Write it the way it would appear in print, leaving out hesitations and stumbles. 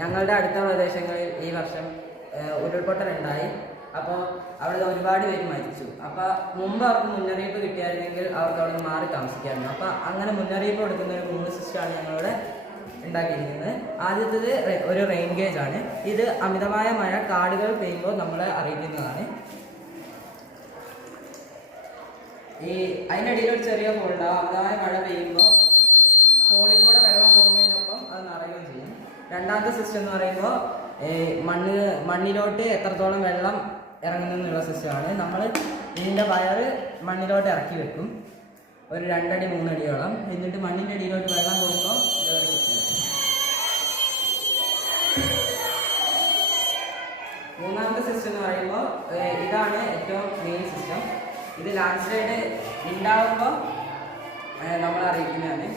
ഞങ്ങളുടെ അടുത്ത പ്രദേശങ്ങളിൽ ഈ വർഷം ഉരുൾപൊട്ടലുണ്ടായി. അപ്പോൾ അവിടെ ഒരുപാട് പേര് മരിച്ചു. അപ്പോൾ മുമ്പ് അവർക്ക് മുന്നറിയിപ്പ് കിട്ടിയായിരുന്നെങ്കിൽ അവർക്ക് അവിടെ നിന്ന് മാറി താമസിക്കാമായിരുന്നു. അപ്പോൾ അങ്ങനെ മുന്നറിയിപ്പ് കൊടുക്കുന്ന ഒരു 3 സിസ്റ്റമാണ് ഞങ്ങളിവിടെ ഉണ്ടാക്കിയിരിക്കുന്നത്. ആദ്യത്തേത് ഒരു റെയിൻ ഗേജ് ആണ്. ഇത് അമിതമായ മഴ കാടുകൾ പെയ്യുമ്പോൾ നമ്മളെ അറിയിക്കുന്നതാണ്. അതിനിടയിൽ ഒരു ചെറിയ ഹോളുണ്ടാവും. അമിതമായ മഴ പെയ്യുമ്പോൾ ഹോളിൽ കൂടെ വെള്ളം പോകുന്നതിനൊപ്പം അത് നിറയുകയും ചെയ്യും. രണ്ടാമത്തെ സിസ്റ്റം എന്ന് പറയുമ്പോൾ മണ്ണിലോട്ട് എത്രത്തോളം വെള്ളം ഇറങ്ങുന്നുള്ള സിസ്റ്റമാണ്. നമ്മൾ ഇതിൻ്റെ വയറ് മണ്ണിലോട്ട് ഇറക്കി വെക്കും ഒരു 2 അടി 3 അടിയോളം. എന്നിട്ട് മണ്ണിൻ്റെ അടിയിലോട്ട് വെള്ളം പോകുമ്പോൾ ഇതൊരു സിസ്റ്റം. മൂന്നാമത്തെ സിസ്റ്റം എന്ന് പറയുമ്പോൾ ഇതാണ് ഏറ്റവും മെയിൻ സിസ്റ്റം. ഇത് ലാൻഡ് സ്ലൈഡ് ഉണ്ടാകുമ്പോൾ നമ്മൾ അറിയിക്കുന്നതാണ്.